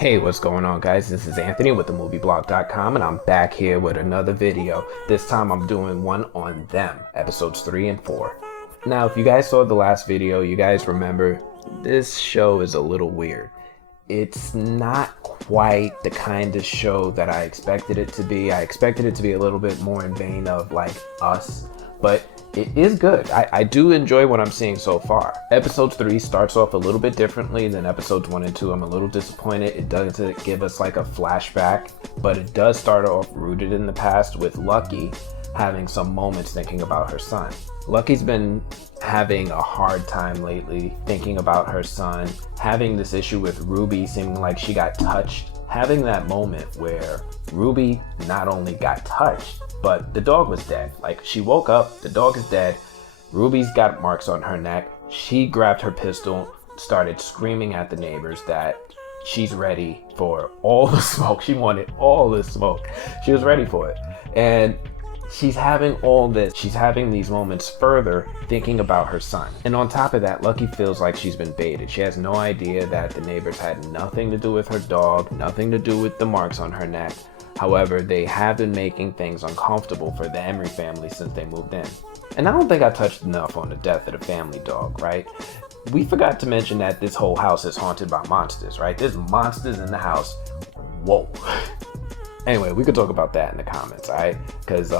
Hey, what's going on, guys? This is Anthony with themovieblog.com, and I'm back here with another video. This time I'm doing one on Them, episodes 3 and 4. Now, if you guys saw the last video, you guys remember this show is a little weird. It's not quite the kind of show that I expected it to be. I expected it to be a little bit more in vein of like Us, but it is good. I do enjoy what I'm seeing so far. Episode 3 starts off a little bit differently than episodes 1 and 2. I'm a little disappointed. It doesn't give us like a flashback, but it does start off rooted in the past with Lucky having some moments thinking about her son. Lucky's been having a hard time lately thinking about her son, having this issue with Ruby seeming like she got touched, having that moment where Ruby not only got touched, but the dog was dead. Like, she woke up, the dog is dead, Ruby's got marks on her neck. She grabbed her pistol, started screaming at the neighbors that she's ready for all the smoke. She wanted all the smoke. She was ready for it. And she's having all this. She's having these moments further thinking about her son. And on top of that, Lucky feels like she's been baited. She has no idea that the neighbors had nothing to do with her dog, nothing to do with the marks on her neck. However, they have been making things uncomfortable for the Emery family since they moved in. And I don't think I touched enough on the death of the family dog, right? We forgot to mention that this whole house is haunted by monsters, right? There's monsters in the house. Whoa. Anyway, we could talk about that in the comments, all right? Because,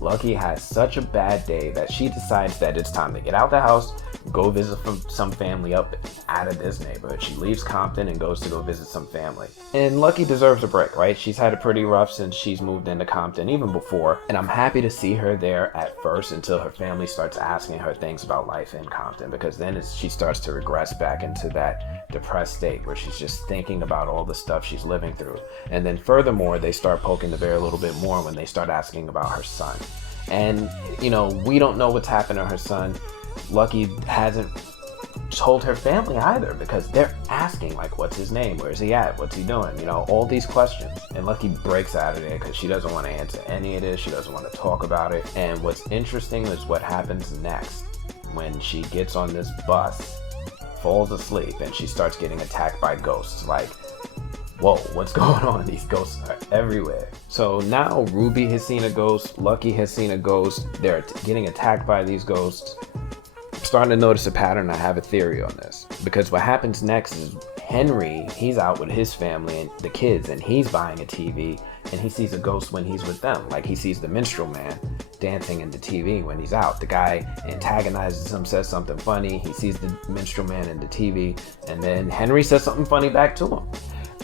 Lucky has such a bad day that she decides that it's time to get out the house, go visit some family up out of this neighborhood. She leaves Compton and goes to go visit some family. And Lucky deserves a break, right? She's had it pretty rough since she's moved into Compton, even before. And I'm happy to see her there at first until her family starts asking her things about life in Compton, because then she starts to regress back into that depressed state where she's just thinking about all the stuff she's living through. And then furthermore, they start poking the bear a little bit more when they start asking about her son. And, we don't know what's happened to her son. Lucky hasn't told her family either, because they're asking, like, what's his name? Where's he at? What's he doing? All these questions. And Lucky breaks out of there because she doesn't want to answer any of this. She doesn't want to talk about it. And what's interesting is what happens next when she gets on this bus, falls asleep, and she starts getting attacked by ghosts. Like, whoa, what's going on? These ghosts are everywhere. So now Ruby has seen a ghost, Lucky has seen a ghost, they're getting attacked by these ghosts. I'm starting to notice a pattern. I have a theory on this. Because what happens next is Henry, he's out with his family and the kids, and he's buying a TV, and he sees a ghost when he's with them. Like, he sees the minstrel man dancing in the TV when he's out. The guy antagonizes him, says something funny, he sees the minstrel man in the TV, and then Henry says something funny back to him.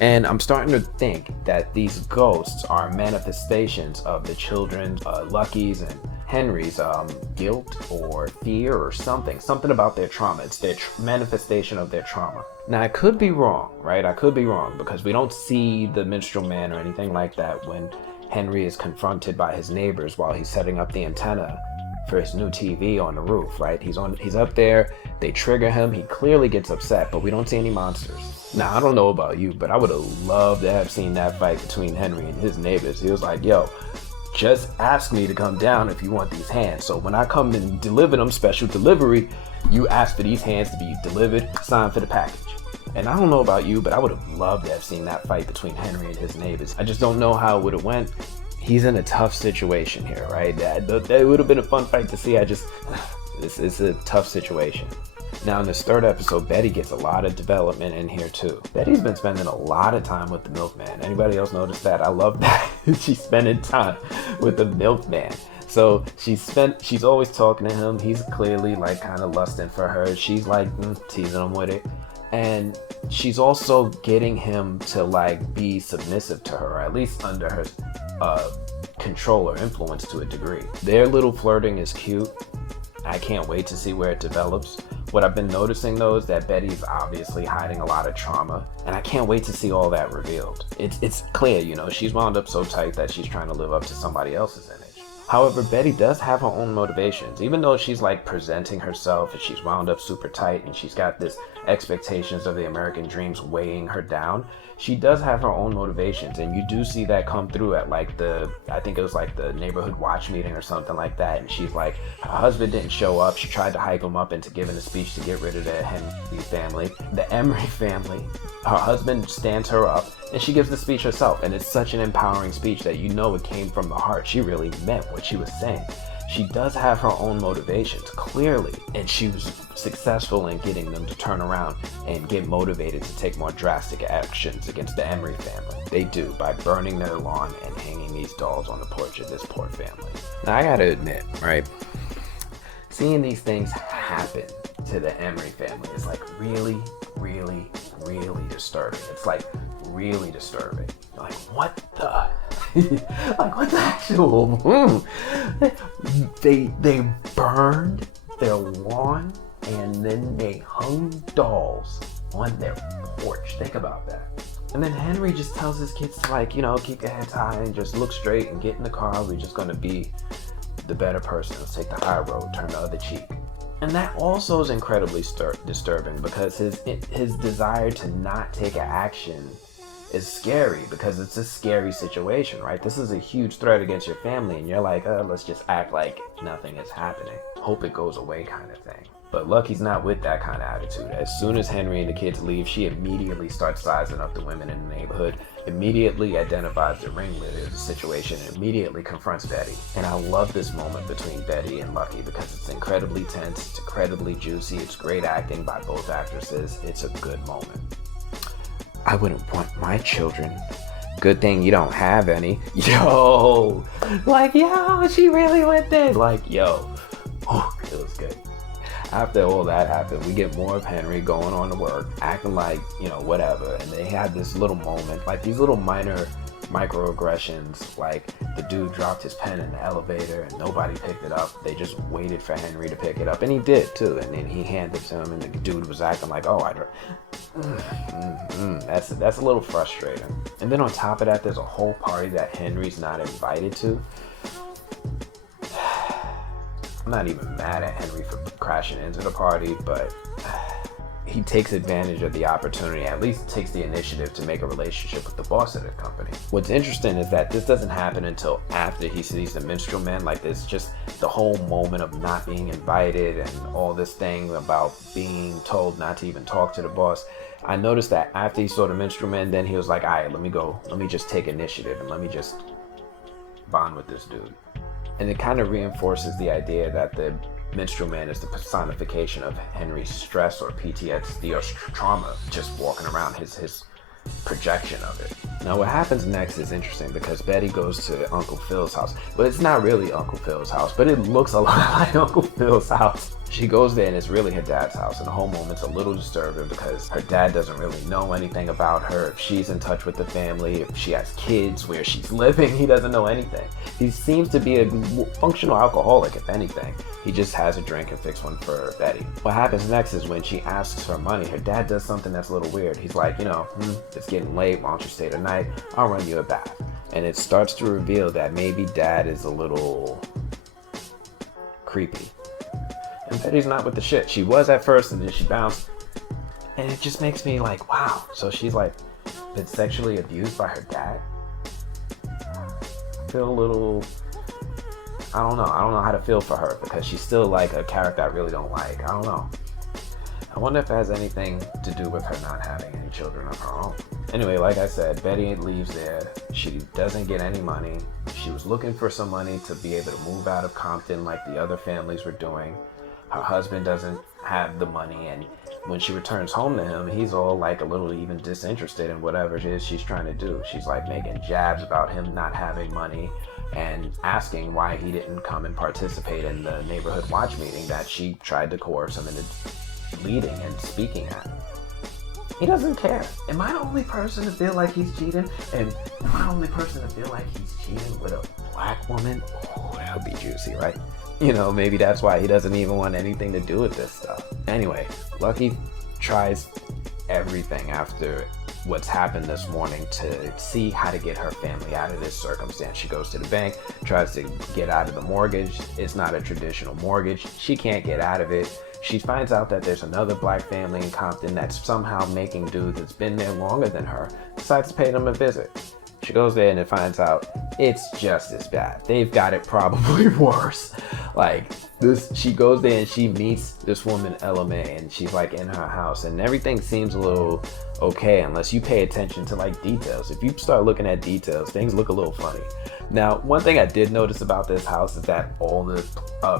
And I'm starting to think that these ghosts are manifestations of the children's, Lucky's and Henry's guilt or fear or something about their trauma. It's their manifestation of their trauma. Now, I could be wrong, right? I could be wrong, because we don't see the minstrel man or anything like that when Henry is confronted by his neighbors while he's setting up the antenna for his new TV on the roof, right? He's up there, they trigger him, he clearly gets upset, but we don't see any monsters. Now, I don't know about you, but I would have loved to have seen that fight between Henry and his neighbors. He was like, yo, just ask me to come down if you want these hands. So when I come and deliver them, special delivery, you ask for these hands to be delivered, signed for the package. And I don't know about you, but I would have loved to have seen that fight between Henry and his neighbors. I just don't know how it would have went. He's in a tough situation here, right? That would have been a fun fight to see. It's a tough situation. Now, in this third episode, Betty gets a lot of development in here too. Betty's been spending a lot of time with the milkman. Anybody else notice that? I love that. She's spending time with the milkman. So she's always talking to him. He's clearly like kind of lusting for her. She's like teasing him with it. And she's also getting him to like be submissive to her, or at least under her control or influence to a degree. Their little flirting is cute. I can't wait to see where it develops. What I've been noticing though is that Betty's obviously hiding a lot of trauma, and I can't wait to see all that revealed. It's clear, she's wound up so tight that she's trying to live up to somebody else's image. However, Betty does have her own motivations. Even though she's like presenting herself and she's wound up super tight and she's got this expectations of the American dreams weighing her down, she does have her own motivations. And you do see that come through at like I think it was like the neighborhood watch meeting or something like that. And she's like, her husband didn't show up. She tried to hype him up into giving a speech to get rid of the Henry family. The Emery family, her husband stands her up and she gives the speech herself. And it's such an empowering speech that you know it came from the heart. She really meant what she was saying. She does have her own motivations, clearly, and she was successful in getting them to turn around and get motivated to take more drastic actions against the Emery family. They do, by burning their lawn and hanging these dolls on the porch of this poor family. Now, I gotta admit, right, seeing these things happen to the Emery family is like really, really, really disturbing. It's like really disturbing. Like, what the? Like, what the actual? They burned their lawn and then they hung dolls on their porch. Think about that. And then Henry just tells his kids to, like, you know, keep your heads high and just look straight and get in the car. We're just gonna be the better person. Let's take the high road, turn the other cheek. And that also is incredibly disturbing because his desire to not take an action is scary because it's a scary situation, right? This is a huge threat against your family and you're like, let's just act like nothing is happening. Hope it goes away kind of thing. But Lucky's not with that kind of attitude. As soon as Henry and the kids leave, she immediately starts sizing up the women in the neighborhood, immediately identifies the ringleader of the situation, and immediately confronts Betty. And I love this moment between Betty and Lucky because it's incredibly tense, it's incredibly juicy, it's great acting by both actresses. It's a good moment. I wouldn't want my children. Good thing you don't have any. Yo, like, yo, she really went there. Like, yo, it was good. After all that happened, we get more of Henry going on to work, acting like, you know, whatever. And they had this little moment, like these little minor microaggressions, like the dude dropped his pen in the elevator and nobody picked it up. They just waited for Henry to pick it up, and he did too. And then he handed it to him, and the dude was acting like, oh, that's a little frustrating. And then on top of that, there's a whole party that Henry's not invited to. I'm not even mad at Henry for crashing into the party, but he takes advantage of the opportunity, at least takes the initiative to make a relationship with the boss of the company. What's interesting is that this doesn't happen until after he sees the minstrel men. Like, there's just the whole moment of not being invited and all this thing about being told not to even talk to the boss. I noticed that after he saw the minstrel men, then he was like, all right, let me just take initiative and let me just bond with this dude. And it kind of reinforces the idea that the minstrel man is the personification of Henry's stress or PTSD or trauma, just walking around his projection of it. Now what happens next is interesting because Betty goes to Uncle Phil's house. But it's not really Uncle Phil's house, but it looks a lot like Uncle Phil's house. She goes there and it's really her dad's house, and the whole moment's a little disturbing because her dad doesn't really know anything about her, if she's in touch with the family, if she has kids, where she's living. He doesn't know anything. He seems to be a functional alcoholic, if anything. He just has a drink and fix one for Betty. What happens next is when she asks for money, her dad does something that's a little weird. He's like, it's getting late, why don't you stay the night? I'll run you a bath. And it starts to reveal that maybe dad is a little creepy. And Betty's not with the shit. She was at first, and then she bounced. And it just makes me like, wow. So she's like been sexually abused by her dad? I feel a little, I don't know how to feel for her because she's still like a character I really don't like. I don't know. I wonder if it has anything to do with her not having any children of her own. Anyway, like I said, Betty leaves there. She doesn't get any money. She was looking for some money to be able to move out of Compton like the other families were doing. Her husband doesn't have the money, and when she returns home to him, he's all like a little even disinterested in whatever it is she's trying to do. She's like making jabs about him not having money and asking why he didn't come and participate in the neighborhood watch meeting that she tried to coerce him into leading and speaking at. He doesn't care. Am I the only person to feel like he's cheating? And am I the only person to feel like he's cheating with a black woman? Oh, that would be juicy, right? Maybe that's why he doesn't even want anything to do with this stuff. Anyway, Lucky tries everything after what's happened this morning to see how to get her family out of this circumstance. She goes to the bank, tries to get out of the mortgage. It's not a traditional mortgage. She can't get out of it. She finds out that there's another black family in Compton that's somehow making do, that's been there longer than her, decides to pay them a visit. She goes there and it finds out it's just as bad. They've got it probably worse. Like this, she goes there and she meets this woman, Ella May, and she's like in her house, and everything seems a little okay unless you pay attention to like details. If you start looking at details, things look a little funny. Now, one thing I did notice about this house is that all the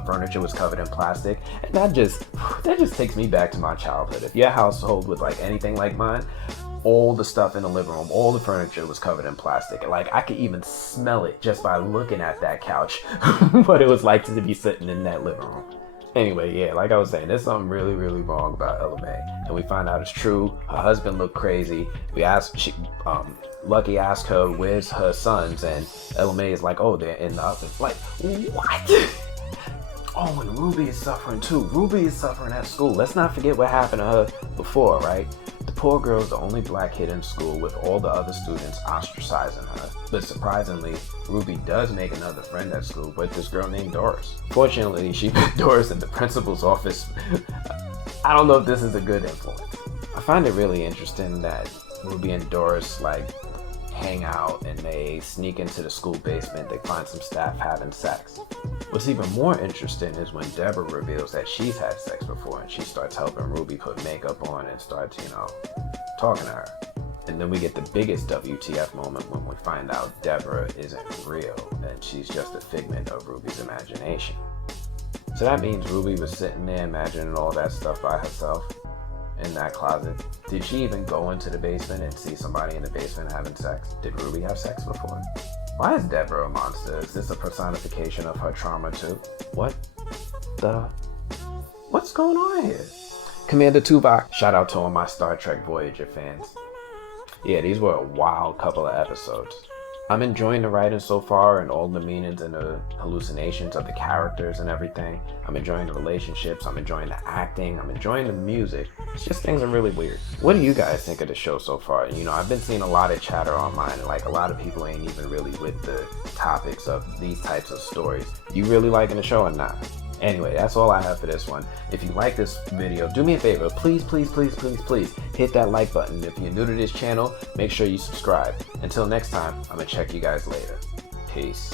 furniture was covered in plastic, and that just takes me back to my childhood. If your household was like anything like mine, all the stuff in the living room, all the furniture was covered in plastic. Like I could even smell it just by looking at that couch, what it was like to be sitting in that living room. Anyway, yeah, like I was saying, there's something really, really wrong about Ella May, and we find out it's true. Her husband looked crazy. Lucky asked her where's her sons, and Ella May is like, oh, they're in the oven. Like, what? Oh, and Ruby is suffering too. Ruby is suffering at school. Let's not forget what happened to her before, right? The poor girl is the only black kid in school, with all the other students ostracizing her. But surprisingly, Ruby does make another friend at school with this girl named Doris. Fortunately, she met Doris in the principal's office. I don't know if this is a good influence. I find it really interesting that Ruby and Doris like hang out and they sneak into the school basement. They find some staff having sex. What's even more interesting is when Deborah reveals that she's had sex before, and she starts helping Ruby put makeup on and starts, talking to her. And then we get the biggest WTF moment when we find out Deborah isn't real and she's just a figment of Ruby's imagination. So that means Ruby was sitting there imagining all that stuff by herself in that closet. Did she even go into the basement and see somebody in the basement having sex? Did Ruby have sex before? Why is Deborah a monster? Is this a personification of her trauma too? What's going on here? Commander Tuvok, shout out to all my Star Trek Voyager fans. Yeah, these were a wild couple of episodes. I'm enjoying the writing so far and all the meanings and the hallucinations of the characters and everything. I'm enjoying the relationships, I'm enjoying the acting, I'm enjoying the music. It's just things are really weird. What do you guys think of the show so far? I've been seeing a lot of chatter online, and like a lot of people ain't even really with the topics of these types of stories. You really liking the show or not? Anyway, that's all I have for this one. If you like this video, do me a favor. Please hit that like button. If you're new to this channel, make sure you subscribe. Until next time, I'm gonna check you guys later. Peace.